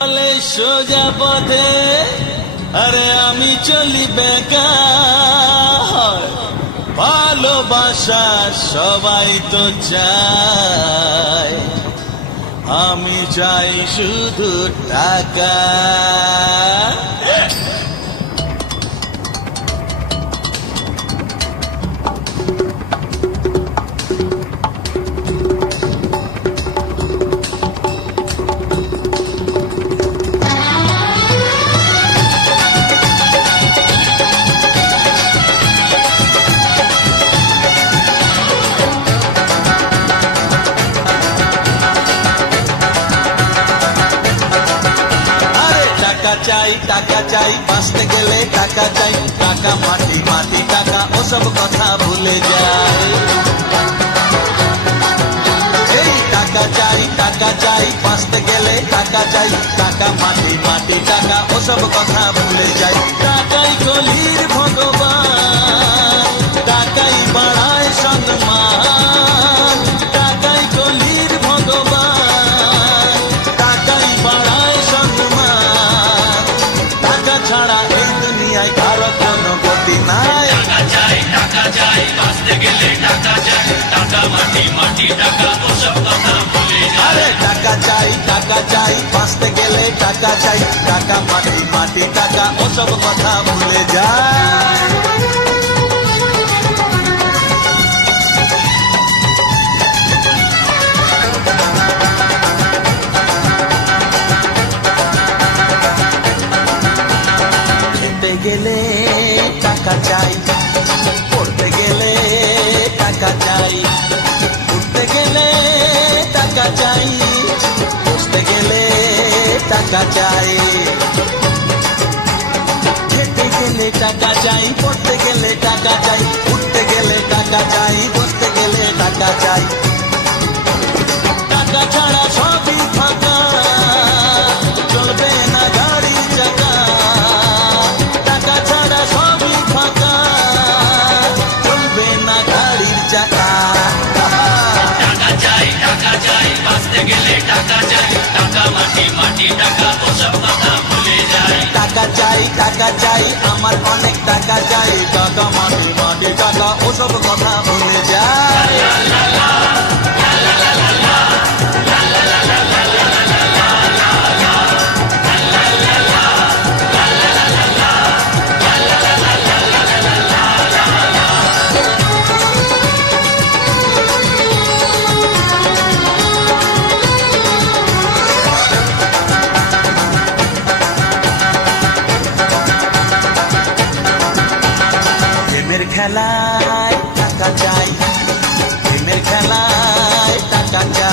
চলে সোজা পথে, আরে আমি চলি বেকার। ভালোবাসার সবাই তো চায়, আমি চাই শুধু টাকা। টাকা চাই বাঁচতে গেলে টাকা চাই, টাকা মাটি মাটি টাকা ওসব কথা ভুলে যায়। এই টাকা চাই বাঁচতে গেলে টাকা চাই, টাকা মাটি মাটি টাকা ওসব কথা ভুলে যায়। টাকাই কলির ভগবান, টাকাই বাড়ায় সম্মান। টাকাই কলির ভগবান, টাকাই বাড়ায় সম্মান। টাকা ছাড়া এই দুনিয়ায় কারো কোনো গতি নাই। টাকা চাই বাঁচতে গেলে টাকা চাই, টাকা মাটি মাটি টাকা ওসব কথা ভুলে যায়। আরে টাকা চাই বাঁচতে গেলে টাকা চাই, টাকা মাটি মাটি টাকা ওসব কথা ভুলে যায়। খেতে গেলে টাকা চাই, পড়তে গেলে টাকা চাই, উঠতে গেলে টাকা চাই, বসতে গেলে টাকা চাই। খেতে গেলে টাকা চাই, পড়তে গেলে টাকা চাই, উঠতে গেলে টাকা চাই, বসতে গেলে টাকা চাই। টাকা ছাড়া সবই ফাঁকা, চলবে না গাড়ি চাকা। টাকা ছাড়া সবই ফাঁকা, চলবে না গাড়ির চাকা। টাকা চাই বাঁচতে গেলে টাকা চাই, টাকা মাটি মাটি টাকা ওসব কথা ভুলে যায়। টাকা চাই আমার অনেক টাকা চাই, টাকা মাটি মাটি টাকা ওসব কথা ভুলে যায়। প্রেমের খেলায় টাকা চাই, প্রেমের খেলায় টাকা চাই।